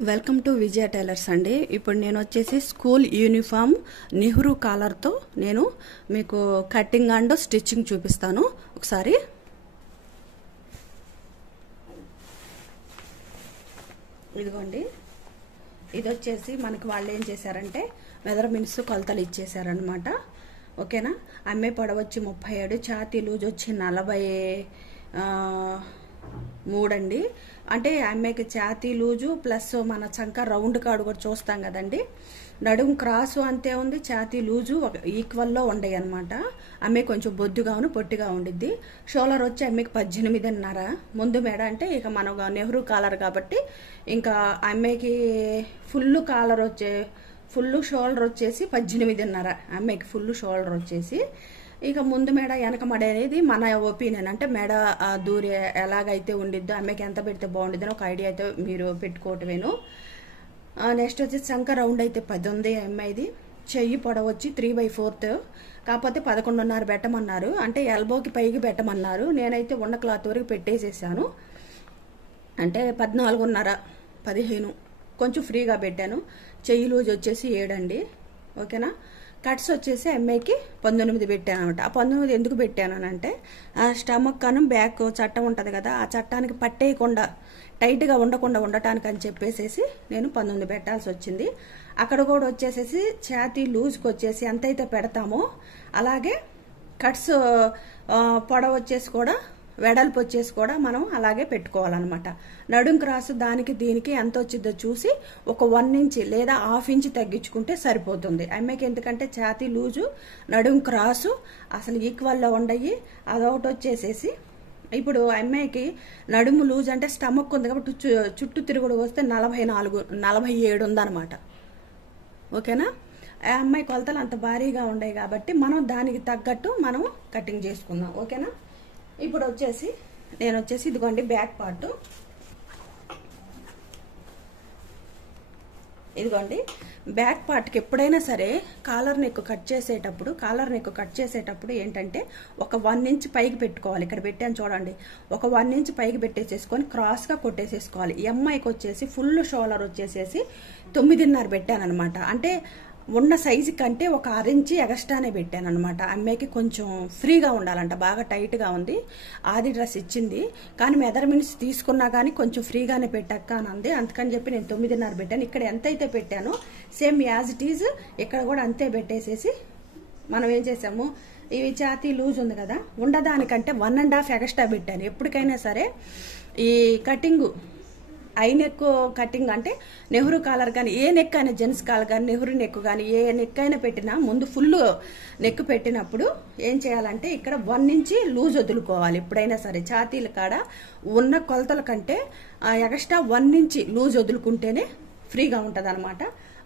Welcome to Vijaya tailors అండి. ఇప్పుడు నేను వచ్చేసి స్కూల్ యూనిఫామ్ నెహ్రూ కాలర్తో నేను మీకు కటింగ్ అండ్ స్టిచ్చింగ్ చూపిస్తాను. ఒకసారి ఇదిగోండి, ఇది వచ్చేసి మనకి వాళ్ళు ఏం చేశారంటే మెజర్మెంట్స్ కొలతలు ఇచ్చేసారనమాట. ఓకేనా. అమ్మాయి పొడవు వచ్చి 37, ఛాతీ లూజ్ వచ్చి 43 అండి. అంటే అమ్మాయికి ఛాతీ లూజు ప్లస్ మన చంక రౌండ్ కాడు కూడా చూస్తాం కదండి. నడుము క్రాసు అంతే ఉంది, ఛాతీ లూజు ఈక్వల్లో ఉండయి అనమాట. అమ్మాయి కొంచెం బొద్దుగాను పొట్టిగా ఉండిద్ది. షోల్డర్ వచ్చి అమ్మాయికి 18.5. ముందు మెడ అంటే ఇక మనం నెహ్రూ కాలర్ కాబట్టి ఇంకా అమ్మాయికి ఫుల్ షోల్డర్ వచ్చేసి 18.5. అమ్మాయికి ఫుల్ షోల్డర్ వచ్చేసి ఇక ముందు మెడ వెనక మెడ అనేది మన ఒపీనియన్. అంటే మెడ దూరి ఎలాగైతే ఉండిద్దో అమ్మాయికి ఎంత పెడితే బాగుండిద్దని ఒక ఐడియా అయితే మీరు పెట్టుకోవటమేను. నెక్స్ట్ వచ్చి చంక రౌండ్ అయితే 10 ఉంది అమ్మాయిది. చెయ్యి పొడవు వచ్చి 3/4, కాకపోతే 11.5 పెట్టమన్నారు. అంటే ఎల్బోకి పైకి పెట్టమన్నారు. నేనైతే ఉన్న క్లాత్ వరకు పెట్టేసేసాను. అంటే 14.5, 15 కొంచెం ఫ్రీగా పెట్టాను. చెయ్యి లూజ్ వచ్చేసి 7 అండి. ఓకేనా. కట్స్ వచ్చేసి అమ్మాయికి 19 పెట్టాను అనమాట. ఆ 19 ఎందుకు పెట్టాను అంటే స్టమక్ కాను బ్యాక్ చట్టం ఉంటుంది కదా, ఆ చట్టానికి పట్టేయకుండా టైట్గా ఉండటానికి అని చెప్పేసి నేను 19 పెట్టాల్సి వచ్చింది. అక్కడ కూడా వచ్చేసేసి ఛాతీ లూజ్కి వచ్చేసి ఎంతైతే పెడతామో అలాగే కట్స్ పొడవు వచ్చేసి కూడా వెడల్పు వచ్చేసి కూడా మనం అలాగే పెట్టుకోవాలన్నమాట. నడుం క్రాసు దానికి దీనికి ఎంత వచ్చిందో చూసి ఒక 1 ఇంచ్ లేదా 1/2 ఇంచ్ తగ్గించుకుంటే సరిపోతుంది అమ్మాయికి. ఎందుకంటే ఛాతీ లూజు నడుం క్రాసు అసలు ఈక్వల్లో ఉండయి. అదొకటి వచ్చేసేసి ఇప్పుడు అమ్మాయికి నడుము లూజ్ అంటే స్టమక్ ఉంది కాబట్టి చుట్టూ తిరుగుడు వస్తే 44, 47 ఉందన్నమాట. ఓకేనా. ఆ అమ్మాయి కొలతలు అంత భారీగా ఉన్నాయి కాబట్టి మనం దానికి తగ్గట్టు మనం కటింగ్ చేసుకుందాం. ఓకేనా. ఇప్పుడు వచ్చేసి నేను వచ్చేసి ఇదిగోండి బ్యాక్ పార్ట్. ఇదిగోండి బ్యాక్ పార్ట్కి ఎప్పుడైనా సరే కాలర్ నెక్ కట్ చేసేటప్పుడు ఏంటంటే ఒక 1 ఇంచ్ పైకి పెట్టుకోవాలి. ఇక్కడ పెట్టాను చూడండి, ఒక 1 ఇంచ్ పైకి పెట్టేసేసుకొని క్రాస్గా కొట్టేసేసుకోవాలి. ఎంఐకి వచ్చేసి ఫుల్ షోల్డర్ వచ్చేసేసి 9.5 పెట్టాను అనమాట. అంటే ఉన్న సైజు కంటే ఒక 6 ఇంచ్ ఎగస్ట్రానే పెట్టాను అనమాట. అమ్మాయికి కొంచెం ఫ్రీగా ఉండాలంట, బాగా టైట్గా ఉంది. ఆది డ్రెస్ ఇచ్చింది కానీ మెజర్మెంట్స్ తీసుకున్నా కానీ కొంచెం ఫ్రీగానే పెట్టక్క అని అంది. అందుకని చెప్పి నేను 9.5 పెట్టాను. ఇక్కడ ఎంతైతే పెట్టానో సేమ్ యాజ్ ఇట్ ఈజ్ ఇక్కడ కూడా అంతే పెట్టేసేసి మనం ఏం చేసాము, ఇవి ఛాతీ లూజ్ ఉంది కదా, ఉండదానికంటే 1.5 ఎగస్ట్రా పెట్టాను. ఎప్పటికైనా సరే ఈ కటింగ్ ఐ నెక్ కటింగ్ అంటే నెహ్రూ కాలర్ కానీ ఏ నెక్ అయినా జెంట్స్ కాలర్ కానీ నెహ్రూ నెక్ కానీ ఏ నెక్ అయినా పెట్టినా ముందు ఫుల్ నెక్ పెట్టినప్పుడు ఏం చేయాలంటే ఇక్కడ 1 ఇంచ్ లూజ్ వదులుకోవాలి. ఎప్పుడైనా సరే ఛాతీల కాడ ఉన్న కొలతల కంటే ఎక్స్ట్రా 1 ఇంచ్ లూజ్ వదులుకుంటేనే ఫ్రీగా ఉంటుంది అనమాట.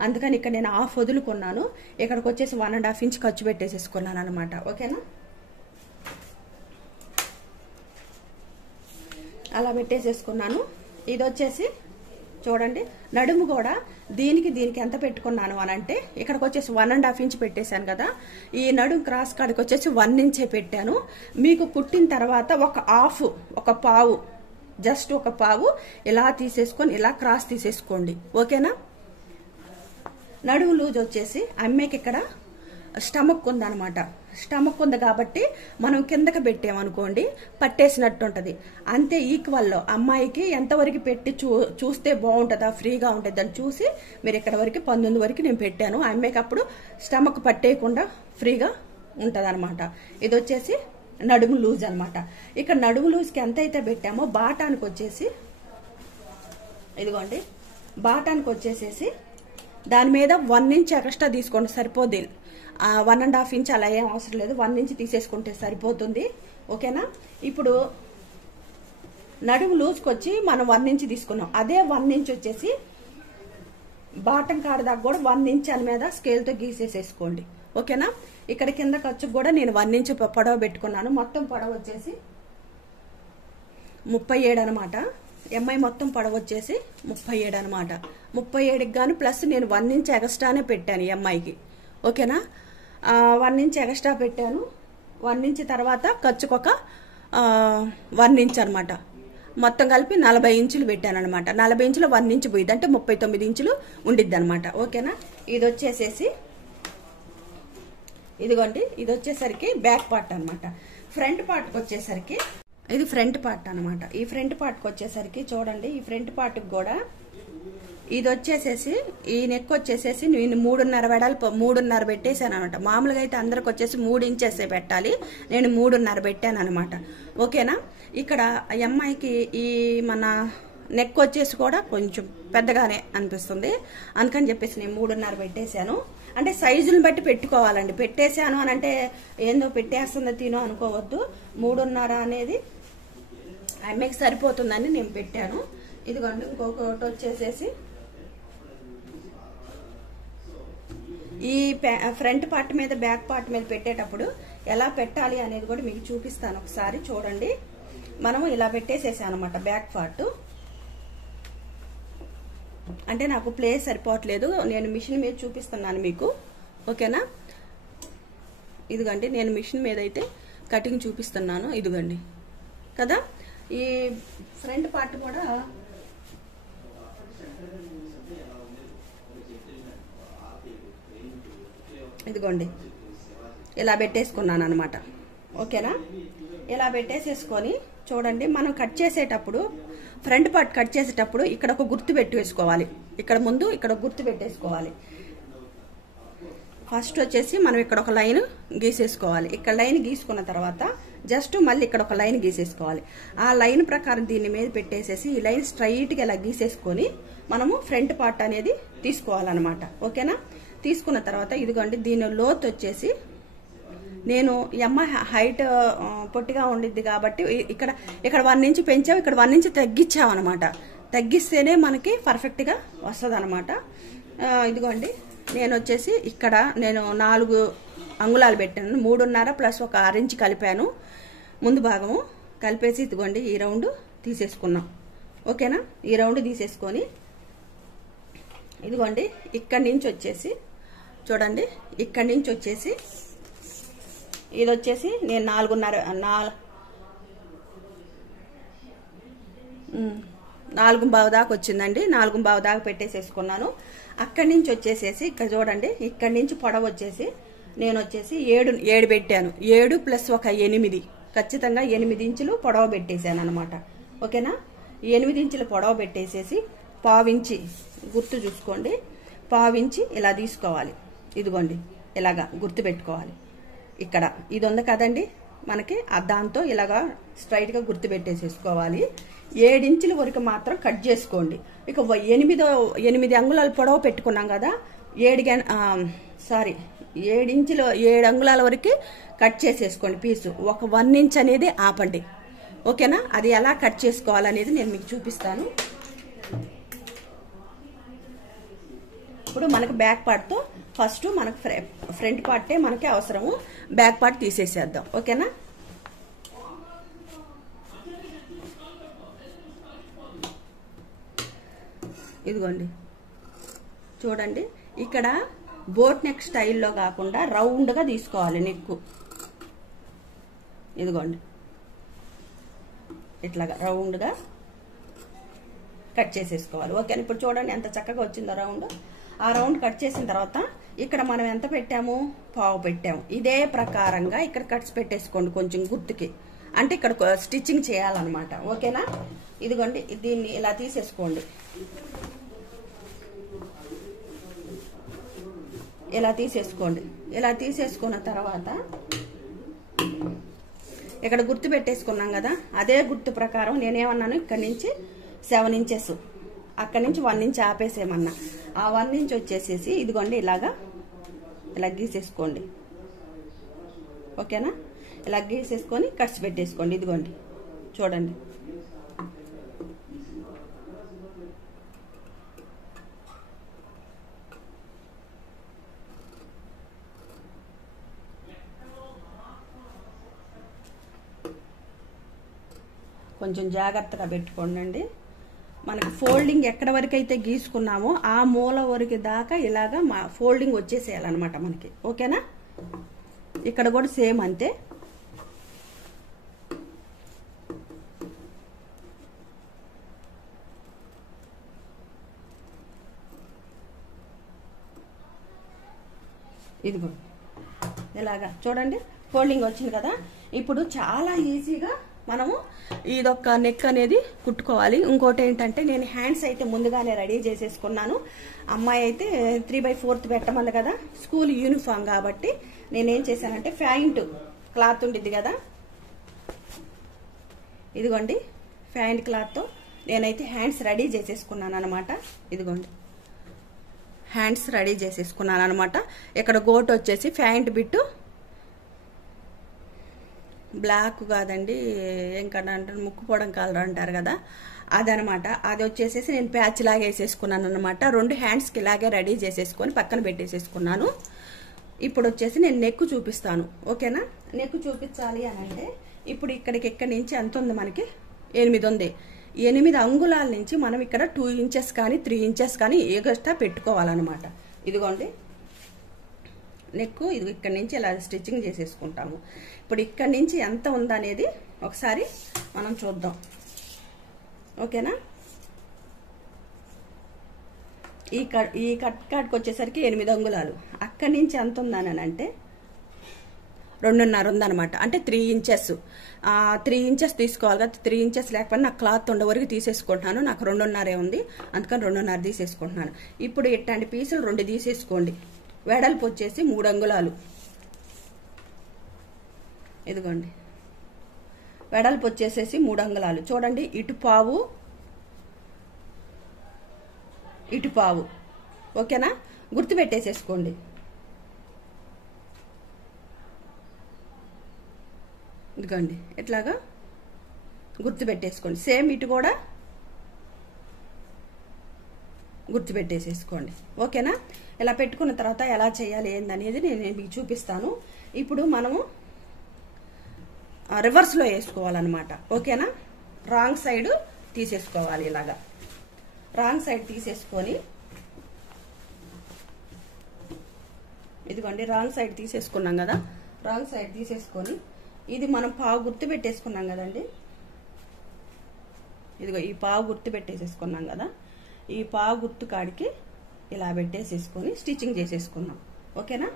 అందుకని ఇక్కడ నేను 1/2 వదులుకున్నాను. ఇక్కడికి వచ్చేసి 1.5 ఇంచ్ ఖర్చు పెట్టేసేసుకున్నాను అనమాట. ఓకేనా. అలా పెట్టేసేసుకున్నాను. ఇది వచ్చేసి చూడండి నడుము కూడా దీనికి ఎంత పెట్టుకున్నాను అని అంటే ఇక్కడికి వచ్చేసి 1.5 ఇంచ్ పెట్టేశాను కదా. ఈ నడుము క్రాస్ కాడికి వచ్చేసి 1 ఇంచే పెట్టాను. మీకు కుట్టిన తర్వాత ఒక పావు జస్ట్ ఒక పావు ఇలా తీసేసుకొని ఇలా క్రాస్ తీసేసుకోండి. ఓకేనా. నడుము లూజ్ వచ్చేసి అమ్మాయికి ఇక్కడ స్టమక్ ఉందన్నమాట. స్టమక్ ఉంది కాబట్టి మనం కిందకి పెట్టామనుకోండి పట్టేసినట్టు ఉంటుంది. అంతే ఈక్వల్లో అమ్మాయికి ఎంతవరకు పెట్టి చూస్తే బాగుంటుందా ఫ్రీగా ఉంటుంది అని చూసి మీరు ఇక్కడ వరకు 19 వరకు నేను పెట్టాను. అమ్మాయికి అప్పుడు స్టమక్ పట్టేయకుండా ఫ్రీగా ఉంటుంది అనమాట. ఇది వచ్చేసి నడుము లూజ్ అనమాట. ఇక్కడ నడుము లూజ్కి ఎంతైతే పెట్టామో బాటానికి వచ్చేసి ఇదిగోండి బాటానికి వచ్చేసేసి దాని మీద 1 ఇంచ్ ఎక్స్ట్రా తీసుకోండి సరిపోద్ది. 1.5 ఇంచ్ అలా ఏం అవసరం లేదు, 1 ఇంచ్ తీసేసుకుంటే సరిపోతుంది. ఓకేనా. ఇప్పుడు నడుము లూజ్కి వచ్చి మనం 1 ఇంచ్ తీసుకున్నాం. అదే 1 ఇంచ్ వచ్చేసి బాటం కాడ దాకా కూడా 1 ఇంచ్ అని మీద స్కేల్తో గీసేసేసుకోండి. ఓకేనా. ఇక్కడ కింద ఖర్చుకు కూడా నేను 1 ఇంచ్ పొడవ పెట్టుకున్నాను. మొత్తం పొడవ వచ్చేసి 37 అనమాట. ఎంఐ మొత్తం పొడవ వచ్చేసి 37 అనమాట. 37కి గాను ప్లస్ నేను 1 ఇంచ్ ఎక్స్ట్రానే పెట్టాను ఎంఐకి. ఓకేనా. 1 ఇంచ్ ఎక్స్ట్రా పెట్టాను. 1 ఇంచ్ తర్వాత ఖర్చుకొక 1 ఇంచ్ అనమాట. మొత్తం కలిపి 40 ఇంచులు పెట్టాను అనమాట. 40 ఇంచులు 1 ఇంచు పోయింది అంటే 39 ఇంచులు ఉండిద్ది అనమాట. ఓకేనా. ఇది వచ్చేసేసి ఇదిగోండి, ఇది వచ్చేసరికి బ్యాక్ పార్ట్ అనమాట. ఫ్రంట్ పార్ట్కి వచ్చేసరికి ఇది ఫ్రంట్ పార్ట్ అనమాట. ఈ ఫ్రంట్ పార్ట్కి వచ్చేసరికి చూడండి, ఈ ఫ్రంట్ పార్ట్కి కూడా ఇది వచ్చేసేసి ఈ నెక్ వచ్చేసేసి నేను 3.5 వెడల్పు 3.5 పెట్టేశాను అనమాట. మామూలుగా అయితే అందరికి వచ్చేసి 3 ఇంచెసే పెట్టాలి, నేను 3.5 పెట్టాను అనమాట. ఓకేనా. ఇక్కడ అమ్మాయికి ఈ మన నెక్ వచ్చేసి కూడా కొంచెం పెద్దగానే అనిపిస్తుంది, అందుకని చెప్పేసి నేను 3.5 పెట్టేశాను. అంటే సైజుని బట్టి పెట్టుకోవాలండి. పెట్టేశాను అని అంటే ఏందో పెట్టేస్తుందో తినో అనుకోవద్దు. 3.5 అనేది అమ్మాయికి సరిపోతుందని నేను పెట్టాను. ఇదిగోండి, ఇంకొకటి వచ్చేసేసి ఈ ఫ్రంట్ పార్ట్ మీద బ్యాక్ పార్ట్ మీద పెట్టేటప్పుడు ఎలా పెట్టాలి అనేది కూడా మీకు చూపిస్తాను ఒకసారి చూడండి. మనము ఇలా పెట్టేసేసాను అనమాట బ్యాక్ పార్ట్. అంటే నాకు ప్లేస్ సరిపోవట్లేదు, నేను మిషన్ మీద చూపిస్తున్నాను మీకు. ఓకేనా. ఇదిగోండి, నేను మిషన్ మీద అయితే కటింగ్ చూపిస్తున్నాను. ఇదిగోండి కదా. ఈ ఫ్రంట్ పార్ట్ కూడా ఇదిగోండి ఇలా పెట్టేసుకున్నాను అనమాట. ఓకేనా. ఇలా పెట్టేసేసుకొని చూడండి, మనం కట్ చేసేటప్పుడు ఫ్రంట్ పార్ట్ కట్ చేసేటప్పుడు ఇక్కడ ఒక గుర్తు పెట్టి వేసుకోవాలి. ఇక్కడ ముందు ఇక్కడ గుర్తు పెట్టేసుకోవాలి. ఫస్ట్ వచ్చేసి మనం ఇక్కడ ఒక లైన్ గీసేసుకోవాలి. ఇక్కడ లైన్ గీసుకున్న తర్వాత జస్ట్ మళ్ళీ ఇక్కడ ఒక లైన్ గీసేసుకోవాలి. ఆ లైన్ ప్రకారం దీని మీద పెట్టేసేసి ఈ లైన్ స్ట్రైట్గా ఇలా గీసేసుకొని మనము ఫ్రంట్ పార్ట్ అనేది తీసుకోవాలన్నమాట. ఓకేనా. తీసుకున్న తర్వాత ఇదిగోండి, దీని లోతు వచ్చేసి నేను అమ్మ హైట్ పొట్టిగా ఉండిద్ది కాబట్టి ఇక్కడ 1 ఇంచు పెంచాము, ఇక్కడ 1 ఇంచు తగ్గించాము అనమాట. తగ్గిస్తేనే మనకి పర్ఫెక్ట్గా వస్తుంది అనమాట. ఇదిగోండి, నేను వచ్చేసి ఇక్కడ నేను 4 అంగుళాలు పెట్టాను. 3.5 ప్లస్ ఒక 6 ఇంచు కలిపాను ముందు భాగము. కలిపేసి ఇదిగోండి ఈ రౌండ్ తీసేసుకున్నాం. ఓకేనా. ఈ రౌండ్ తీసేసుకొని ఇదిగోండి ఇక్కడి నుంచి వచ్చేసి చూడండి, ఇక్కడి నుంచి వచ్చేసి ఇది వచ్చేసి నేను 4.5 దాకా వచ్చిందండి. 4.5 దాకా పెట్టేసేసుకున్నాను. అక్కడి నుంచి వచ్చేసేసి ఇక్కడ చూడండి, ఇక్కడి నుంచి పొడవు వచ్చేసి నేను వచ్చేసి 7 పెట్టాను. 7 ప్లస్ ఒక 8, ఖచ్చితంగా 8 ఇంచులు పొడవు పెట్టేశాను అనమాట. ఓకేనా. 8 ఇంచులు పొడవు పెట్టేసేసి పావించి గుర్తు చూసుకోండి, పావించి ఇలా తీసుకోవాలి. ఇదిగోండి ఇలాగా గుర్తు పెట్టుకోవాలి. ఇక్కడ ఇది ఉంది కదండి మనకి, దాంతో ఇలాగా స్ట్రైట్ గా గుర్తు పెట్టేసేసుకోవాలి. 7 ఇంచుల వరకు మాత్రం కట్ చేసుకోండి. ఇక 8 అంగుళాల పొడవు పెట్టుకున్నాం కదా, 7 అంగుళాల వరకు కట్ చేసేసుకోండి పీసు. ఒక 1 ఇంచ్ అనేది ఆపండి. ఓకేనా. అది ఎలా కట్ చేసుకోవాలనేది నేను మీకు చూపిస్తాను. ఇప్పుడు మనకు బ్యాక్ పార్ట్ తో ఫస్ట్ మనకు ఫ్రంట్ పార్టే మనకి అవసరము, బ్యాక్ పార్ట్ తీసేసేద్దాం. ఓకేనా. ఇదిగోండి చూడండి, ఇక్కడ బోట్ నెక్ స్టైల్లో కాకుండా రౌండ్గా తీసుకోవాలి నెక్. ఇదిగోండి ఇట్లాగా రౌండ్గా కట్ చేసేసుకోవాలి. ఓకే. ఇప్పుడు చూడండి ఎంత చక్కగా వచ్చిందో రౌండ్. ఆ రౌండ్ కట్ చేసిన తర్వాత ఇక్కడ మనం ఎంత పెట్టాము, పావు పెట్టాము. ఇదే ప్రకారంగా ఇక్కడ కట్స్ పెట్టేసుకోండి కొంచెం గుర్తుకి, అంటే ఇక్కడ స్టిచ్చింగ్ చేయాలన్నమాట. ఓకేనా. ఇదిగోండి దీన్ని ఇలా తీసేసుకోండి. ఇలా తీసేసుకోండి. ఇలా తీసేసుకున్న తర్వాత ఇక్కడ గుర్తు పెట్టేసుకున్నాం కదా, అదే గుర్తు ప్రకారం నేనేమన్నాను, ఇక్కడ నుంచి 7 ఇంచెస్, అక్కడి నుంచి 1 ఇంచ్ ఆపేసేమన్నా. ఆ 1 ఇంచ్ వచ్చేసేసి ఇదిగోండి ఇలా గీసేసుకోండి. ఓకేనా. ఇలా గీసేసుకొని కట్స్ పెట్టేసుకోండి. ఇదిగోండి చూడండి. కొంచెం జాగ్రత్తగా పెట్టుకోండి. మనకి ఫోల్డింగ్ ఎక్కడ వరకు అయితే గీసుకున్నామో ఆ మూల వరకు దాకా ఇలాగా ఫోల్డింగ్ వచ్చేసేయాలన్నమాట మనకి. ఓకేనా. ఇక్కడ కూడా సేమ్ అంతే. ఇదిగో ఇలాగా చూడండి ఫోల్డింగ్ వచ్చింది కదా. ఇప్పుడు చాలా ఈజీగా మనము ఇదొక నెక్ అనేది కుట్టుకోవాలి. ఇంకోటి ఏంటంటే నేను హ్యాండ్స్ అయితే ముందుగానే రెడీ చేసేసుకున్నాను. అమ్మాయి అయితే 3/4 పెట్టమంది కదా, స్కూల్ యూనిఫామ్ కాబట్టి నేనేం చేశానంటే ప్యాంట్ క్లాత్ ఉండిద్ది కదా, ఇదిగోండి ప్యాంట్ క్లాత్తో నేనైతే హ్యాండ్స్ రెడీ చేసేసుకున్నాను అనమాట. ఇదిగోండి హ్యాండ్స్ రెడీ చేసేసుకున్నాను అనమాట. ఇక్కడ గోట్ వచ్చేసి ప్యాంట్ బిట్టు బ్లాక్ కాదండి, ఏం కన్నా అంటారు ముక్కుపోవడం కలర్ అంటారు కదా, అదనమాట. అది వచ్చేసేసి నేను ప్యాచ్ లాగా వేసేసుకున్నాను అనమాట. 2 హ్యాండ్స్కి ఇలాగే రెడీ చేసేసుకొని పక్కన పెట్టేసేసుకున్నాను. ఇప్పుడు వచ్చేసి నేను నెక్ చూపిస్తాను. ఓకేనా, నెక్ చూపించాలి అని అంటే ఇప్పుడు ఇక్కడి నుంచి ఎంత ఉంది మనకి 8 ఉంది. 8 అంగుళాల నుంచి మనం ఇక్కడ 2 ఇంచెస్ కానీ 3 ఇంచెస్ కానీ ఎగస్ట్రా పెట్టుకోవాలన్నమాట. ఇదిగోండి నెక్ ఇది ఇక్కడ నుంచి ఇలా స్టిచ్చింగ్ చేసేసుకుంటాము. ఇప్పుడు ఇక్కడ నుంచి ఎంత ఉందనేది ఒకసారి మనం చూద్దాం. ఓకేనా, ఈ కట్ కాట్కి వచ్చేసరికి 8 అంగుళాలు. అక్కడి నుంచి ఎంత ఉందని అంటే 2.5 ఉందనమాట. అంటే 3 ఇంచెస్ 3 ఇంచెస్ తీసుకోవాలి కదా. 3 ఇంచెస్ లేకపోతే నాకు క్లాత్ ఉండే వరకు తీసేసుకుంటున్నాను. నాకు 2.5 ఉంది, అందుకని 2.5 తీసేసుకుంటున్నాను. ఇప్పుడు ఇట్లాంటి పీసులు 2 తీసేసుకోండి. వెడల్పు వచ్చేసి 3 అంగుళాలు. ఇదిగోండి వెడల్పు వచ్చేసేసి 3 అంగుళాలు. చూడండి ఇటు పావు ఇటు పావు. ఓకేనా, గుర్తు పెట్టేసేసుకోండి. ఇదిగోండి ఇట్లాగా గుర్తు పెట్టేసుకోండి. సేమ్ ఇటు కూడా గుర్తు పెట్టేసేసుకోండి. ఓకేనా, ఇలా పెట్టుకున్న తర్వాత ఎలా చేయాలి ఏందనేది నేను మీకు చూపిస్తాను. ఇప్పుడు మనము రివర్స్లో వేసుకోవాలన్నమాట. ఓకేనా, రాంగ్ సైడ్ తీసేసుకోవాలి. ఇలాగా రాంగ్ సైడ్ తీసేసుకొని ఇదిగోండి రాంగ్ సైడ్ తీసేసుకున్నాం కదా. రాంగ్ సైడ్ తీసేసుకొని ఇది మనం పావు గుర్తు పెట్టేసుకున్నాం కదండి. ఇదిగో ఈ పావు గుర్తు పెట్టేసేసుకున్నాం కదా. ఈ పావు గుర్తు కాడికి ఇలా పెట్టేసేసుకొని స్టిచ్చింగ్ చేసేసుకున్నాం. ఓకేనా,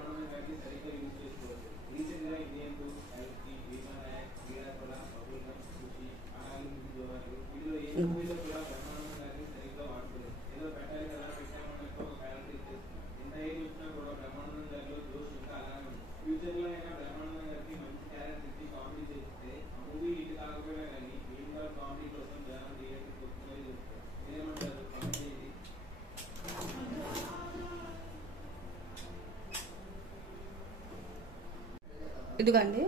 ఇదిగోండి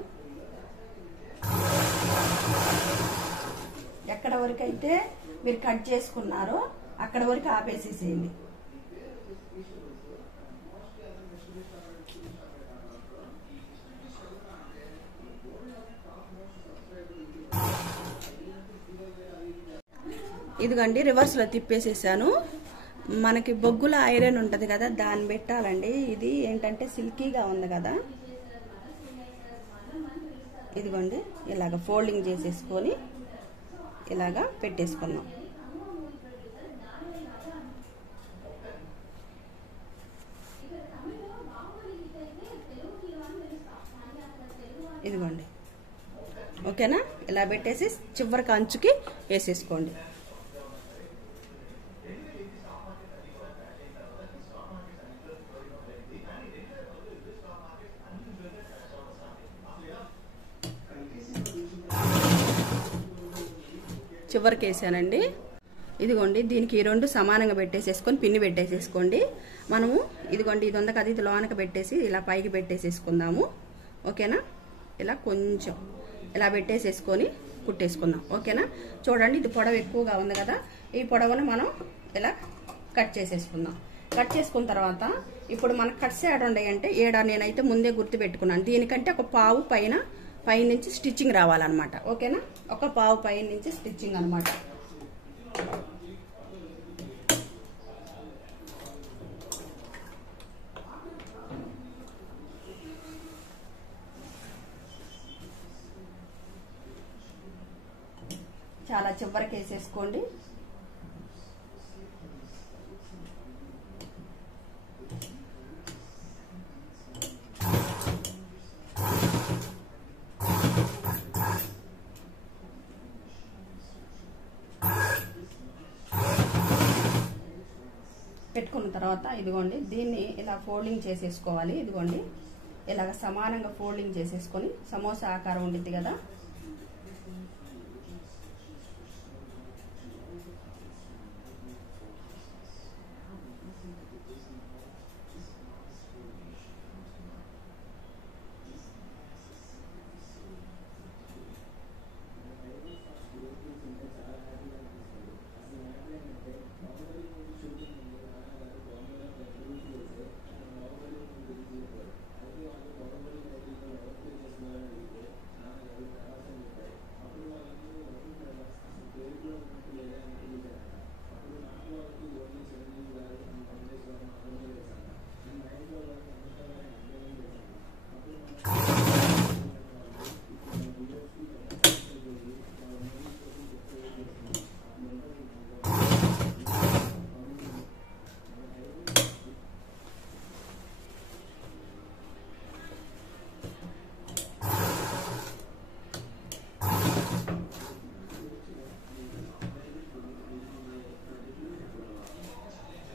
ఎక్కడ వరకు అయితే మీరు కట్ చేసుకున్నారో అక్కడ వరకు ఆపేసేసేయండి. ఇదిగోండి రివర్స్లో తిప్పేసేసాను. మనకి బొగ్గుల ఐరన్ ఉంటుంది కదా, దాన్ని పెట్టాలండి. ఇది ఏంటంటే సిల్కీగా ఉంది కదా. ఇదిగోండి ఇలాగ ఫోల్డింగ్ చేసేసుకొని ఇలాగా పెట్టేసుకున్నాం. ఇదిగోండి ఓకేనా, ఇలా పెట్టేసి చివరికి అంచుకి వేసేసుకోండి. చివరికి వేసానండి. ఇదిగోండి దీనికి ఈ 2 సమానంగా పెట్టేసేసుకొని పిన్ని పెట్టేసేసుకోండి. మనము ఇదిగోండి ఇది ఉంది కదా, ఇది లోనక పెట్టేసి ఇలా పైకి పెట్టేసేసుకుందాము. ఓకేనా, ఇలా కొంచెం ఇలా పెట్టేసేసుకొని కుట్టేసుకుందాం. ఓకేనా, చూడండి ఇది పొడవు ఎక్కువగా ఉంది కదా, ఈ పొడవును మనం ఇలా కట్ చేసేసుకుందాం. కట్ చేసుకున్న తర్వాత ఇప్పుడు మనకు కట్స్ ఏడ ఉన్నాయంటే నేనైతే ముందే గుర్తు పెట్టుకున్నాను. దీనికంటే ఒక పావు పై నుంచి స్టిచ్చింగ్ రావాలన్నమాట. ఓకేనా, ఒక పావు పై నుంచి స్టిచ్చింగ్ అనమాట. చాలా చివరికి వేసేసుకోండి. చేసుకున్న తర్వాత ఇదిగోండి దీన్ని ఇలా ఫోల్డింగ్ చేసేసుకోవాలి. ఇదిగోండి ఇలాగ సమానంగా ఫోల్డింగ్ చేసేసుకొని సమోసా ఆకారం ఉండిద్ది కదా,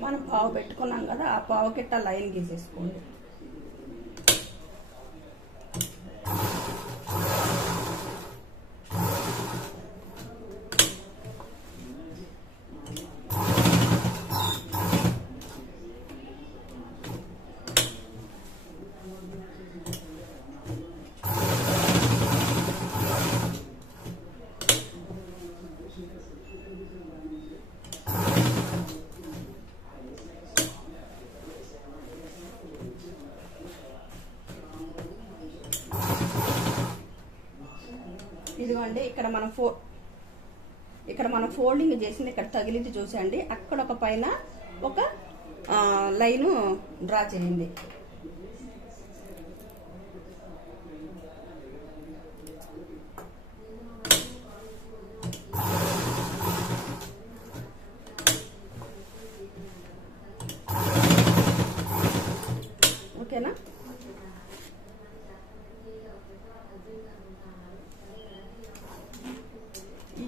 మనం పావు పెట్టుకున్నాం కదా, ఆ పావు కిట్ట లైన్ గీసేసుకోండి. ఇదిగోండి ఇక్కడ మనం ఫోల్డింగ్ చేసింది ఇక్కడ తగిలింది చూసండి, అక్కడ ఒక పైన ఒక లైను డ్రా చేయండి. ఓకేనా?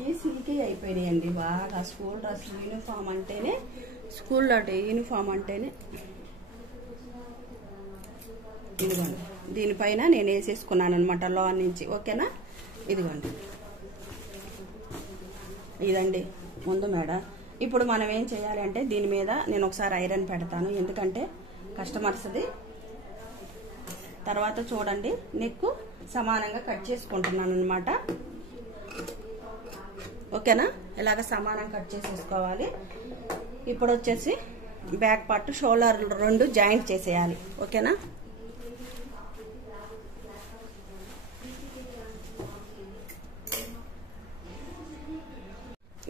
ఈసీకి అయిపోయినాయండి బాగా. స్కూల్ డ్రెస్ యూనిఫామ్ అంటేనే, స్కూల్లో యూనిఫామ్ అంటేనే. ఇదిగోండి దీనిపైన నేను వేసేసుకున్నాను అనమాట లోన్ నుంచి. ఓకేనా? ఇదిగోండి ఇదండి ముందు మేడ. ఇప్పుడు మనం ఏం చేయాలి అంటే దీని మీద నేను ఒకసారి ఐరన్ పెడతాను, ఎందుకంటే కస్టమర్స్ది. తర్వాత చూడండి నెక్ సమానంగా కట్ చేసుకుంటున్నాను అనమాట. ఓకేనా? ఇలాగ సమానంగా కట్ చేసేసుకోవాలి. ఇప్పుడు వచ్చేసి బ్యాక్ పార్ట్ షోల్డర్ రెండు జాయింట్ చేసేయాలి. ఓకేనా?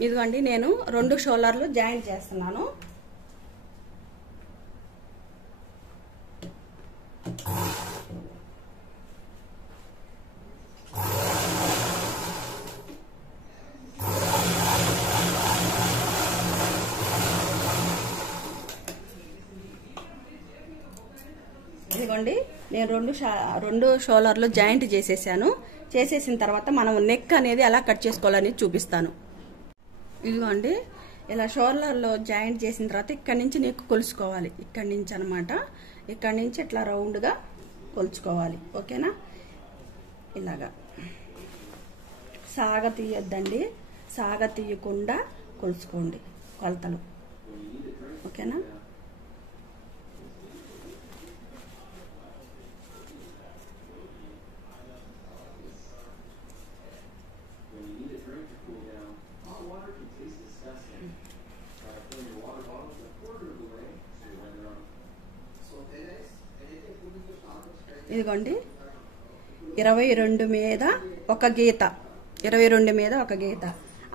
ఇదిగోండి నేను రెండు షోల్డర్లు జాయింట్ చేస్తున్నాను. ఇదిగోండి నేను రెండు షోల్డర్లు జాయింట్ చేసేసాను. చేసేసిన తర్వాత మనం నెక్ అనేది ఎలా కట్ చేసుకోవాలని చూపిస్తాను. ఇదిగోండి ఇలా షోల్డర్లో జాయింట్ చేసిన తర్వాత ఇక్కడి నుంచి నెక్ కొలుసుకోవాలి. ఇక్కడి నుంచి అనమాట, ఇక్కడి నుంచి ఇట్లా రౌండ్గా కొలుచుకోవాలి. ఓకేనా? ఇలాగా సాగ తీయొద్దండి, సాగ తీయకుండా కొలుచుకోండి కొలతలు. ఓకేనా? ఇదిగోండి 22 మీద ఒక గీత, 22 మీద ఒక గీత,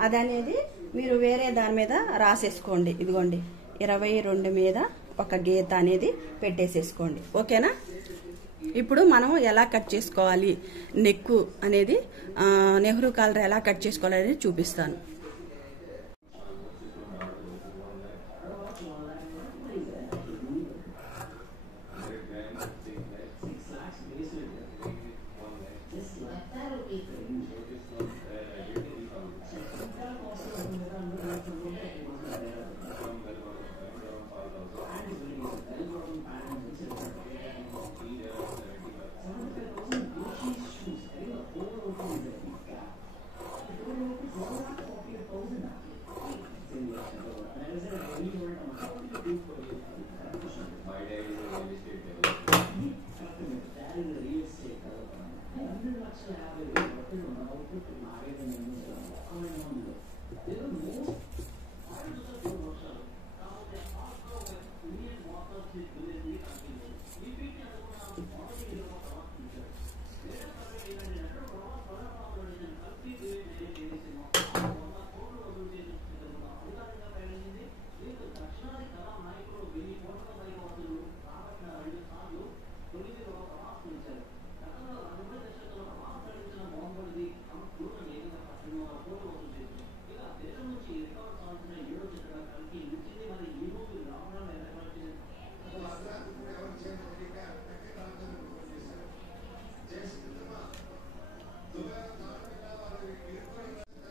అదనేది మీరు వేరే దాని మీద రాసేసుకోండి. ఇదిగోండి 22 మీద ఒక గీత అనేది పెట్టేసేసుకోండి. ఓకేనా? ఇప్పుడు మనం ఎలా కట్ చేసుకోవాలి నెక్ అనేది, నెహ్రూ కాలర్ ఎలా కట్ చేసుకోవాలి అనేది చూపిస్తాను.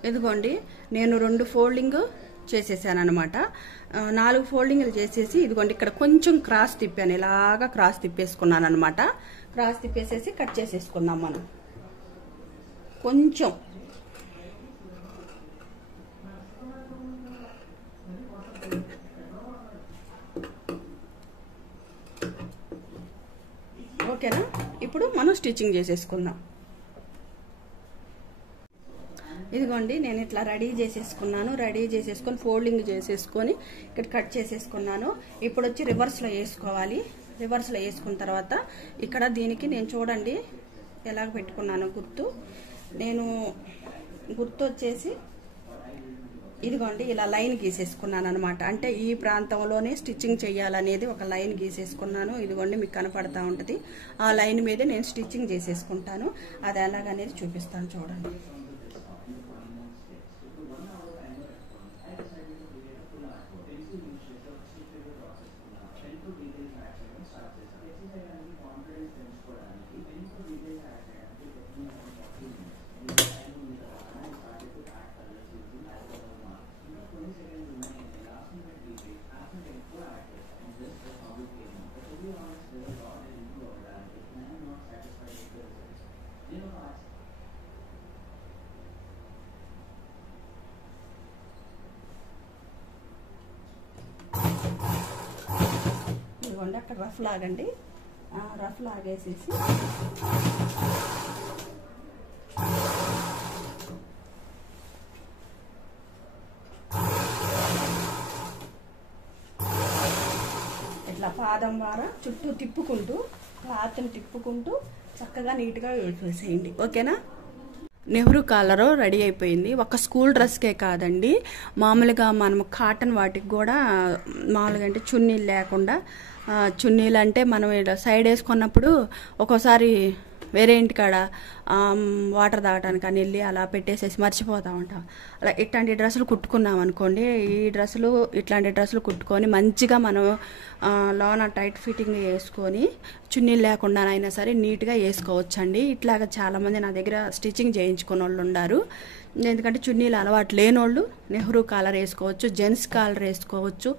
ఇదిగోండి నేను 2 ఫోల్డింగ్ చేసేసాను అనమాట. 4 ఫోల్డింగ్లు చేసేసి ఇదిగోండి ఇక్కడ కొంచెం క్రాస్ తిప్పాను, ఇలాగా క్రాస్ తిప్పేసుకున్నాను అనమాట. క్రాస్ తిప్పేసేసి కట్ చేసేసుకుందాం మనం. కొంచెం ఓకేనా. ఇప్పుడు మనం స్టిచ్చింగ్ చేసేసుకుందాం. ఇదిగోండి నేను ఇట్లా రెడీ చేసేసుకున్నాను. రెడీ చేసేసుకొని ఫోల్డింగ్ చేసేసుకొని ఇక్కడ కట్ చేసేసుకున్నాను. ఇప్పుడు వచ్చి రివర్స్లో వేసుకోవాలి. రివర్స్లో వేసుకున్న తర్వాత ఇక్కడ దీనికి నేను చూడండి ఎలాగ పెట్టుకున్నాను గుర్తు. నేను గుర్తు వచ్చేసి ఇదిగోండి ఇలా లైన్ గీసేసుకున్నాను అనమాట. అంటే ఈ ప్రాంతంలోనే స్టిచ్చింగ్ చేయాలనేది ఒక లైన్ గీసేసుకున్నాను. ఇదిగోండి మీకు కనపడతా ఉంటుంది. ఆ లైన్ మీదే నేను స్టిచ్చింగ్ చేసేసుకుంటాను. అది ఎలాగనేది చూపిస్తాను చూడండి. ఇదిగోండి అక్కడ రఫ్ లాగండి. రఫ్ లాగేసేసి ఇట్లా పాదం వారా చుట్టూ తిప్పుకుంటూ క్లాత్ని తిప్పుకుంటూ చక్కగా నీట్గా వేసేయండి. ఓకేనా. నెహ్రూ కాలర్ రెడీ అయిపోయింది. ఒక స్కూల్ డ్రెస్కే కాదండి, మామూలుగా మనం కాటన్ వాటికి కూడా మామూలుగా అంటే చున్నీలు లేకుండా, చున్నీలు అంటే మనం సైడ్ వేసుకున్నప్పుడు ఒక్కోసారి వేరే ఇంటికాడ వాటర్ తాగడానికి అని వెళ్ళి అలా పెట్టేసేసి మర్చిపోతూ ఉంటాం. అలా ఇట్లాంటి డ్రెస్సులు కుట్టుకున్నాం అనుకోండి, ఈ డ్రెస్సులు ఇట్లాంటి డ్రెస్సులు కుట్టుకొని మంచిగా మనం లోన టైట్ ఫిట్టింగ్ వేసుకొని చున్నీలు లేకుండానైనా సరే నీట్గా వేసుకోవచ్చండి. ఇట్లాగా చాలామంది నా దగ్గర స్టిచ్చింగ్ చేయించుకున్న వాళ్ళు ఉన్నారు. ఎందుకంటే చున్నీలు అలవాటు లేని వాళ్ళు నెహ్రూ కాలర్ వేసుకోవచ్చు, జెంట్స్ కాలర్ వేసుకోవచ్చు.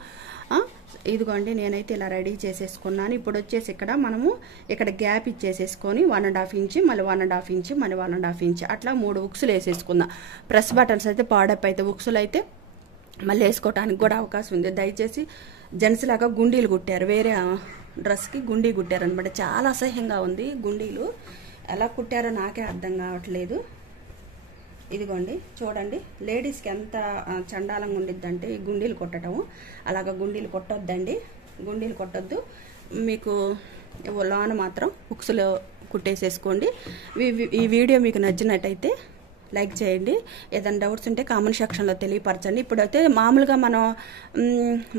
ఇదిగోండి నేనైతే ఇలా రెడీ చేసేసుకున్నాను. ఇప్పుడు వచ్చేసి ఇక్కడ మనము ఇక్కడ గ్యాప్ ఇచ్చేసేసుకొని 1.5 ఇంచ్ మళ్ళీ 1.5 ఇంచ్ మళ్ళీ 1.5 ఇంచ్ అట్లా 3 ఉక్సులు వేసేసుకుందాం. ప్రెస్ బటన్స్ అయితే పాడప్ అయితే ఉక్సులు అయితే మళ్ళీ వేసుకోవడానికి కూడా అవకాశం ఉంది. దయచేసి జెంట్స్ లాగా గుండీలు కుట్టారు, వేరే డ్రెస్కి గుండీ కుట్టారు అనమాట. చాలా అసహ్యంగా ఉంది గుండీలు, ఎలా కుట్టారో నాకే అర్థం కావట్లేదు. ఇదిగోండి చూడండి లేడీస్కి ఎంత చండాలంగా ఉండిద్దంటే ఈ గుండీలు కొట్టడం. అలాగా గుండీలు కొట్టొద్దండి, గుండీలు కొట్టొద్దు. మీకు లోన మాత్రం హుక్స్లో కుట్టేసేసుకోండి. ఈ వీడియో మీకు నచ్చినట్టయితే లైక్ చేయండి. ఏదైనా డౌట్స్ ఉంటే కామెంట్ సెక్షన్లో తెలియపరచండి. ఇప్పుడైతే మామూలుగా మనం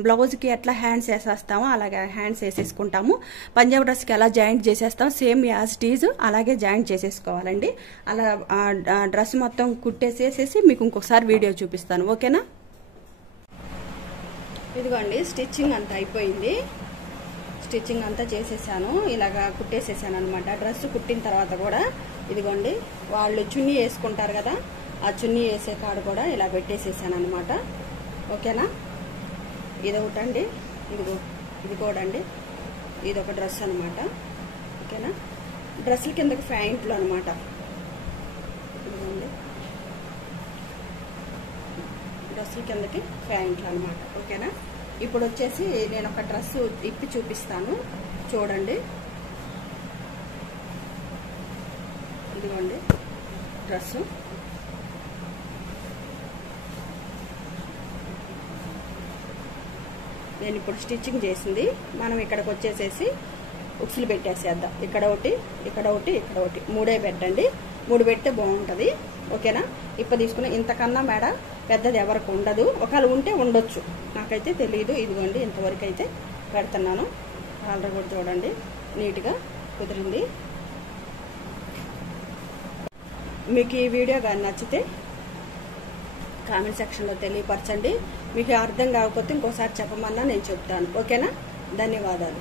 బ్లౌజ్కి ఎట్లా హ్యాండ్స్ వేసేస్తామో అలాగే హ్యాండ్స్ వేసేసుకుంటాము. పంజాబ్ డ్రెస్కి ఎలా జాయింట్ చేసేస్తాం సేమ్ యాజ్ టీజ్ అలాగే జాయింట్ చేసేసుకోవాలండి. అలా డ్రెస్ మొత్తం కుట్టేసేసేసి మీకు ఇంకొకసారి వీడియో చూపిస్తాను. ఓకేనా. ఇదిగోండి స్టిచ్చింగ్ అంతా అయిపోయింది. స్టిచ్చింగ్ అంతా చేసేసాను, ఇలాగా కుట్టేసేసాను అనమాట. డ్రెస్ కుట్టిన తర్వాత కూడా ఇదిగోండి వాళ్ళు చున్నీ వేసుకుంటారు కదా, ఆ చున్నీ వేసే కాడ కూడా ఇలా పెట్టేసేసాను అనమాట. ఓకేనా. ఇది ఒకటండి, ఇది కూడా అండి, ఇది ఒక డ్రెస్ అనమాట. ఓకేనా. డ్రెస్ల కిందకి ప్యాంట్లు అనమాట. ఇదిగోండి డ్రెస్ల కిందకి ప్యాంట్లు అనమాట. ఓకేనా. ఇప్పుడు వచ్చేసి నేను ఒక డ్రెస్ ఇప్పి చూపిస్తాను చూడండి. ఇదిగోండి డ్రెస్సు. నేను ఇప్పుడు స్టిచ్చింగ్ చేసింది మనం ఇక్కడికి వచ్చేసేసి ఉక్సులు పెట్టేసేద్దాం. ఇక్కడ ఒకటి, ఇక్కడ ఒకటి, ఇక్కడ ఒకటి, 3 పెట్టండి. 3 పెడితే బాగుంటుంది. ఓకేనా? ఇప్పుడు తీసుకుని ఇంతకన్నా మేడ పెద్దది ఎవరికి ఉండదు. ఒకవేళ ఉంటే ఉండొచ్చు, నాకైతే తెలియదు. ఇదిగోండి ఇంతవరకు అయితే పెడుతున్నాను. కాలర్ కూడా చూడండి నీట్గా కుదిరింది. మీకు ఈ వీడియో కానీ నచ్చితే కామెంట్ సెక్షన్లో తెలియపరచండి. మీకు అర్థం కాకపోతే ఇంకోసారి చెప్పమన్నా నేను చెప్తాను. ఓకేనా? ధన్యవాదాలు.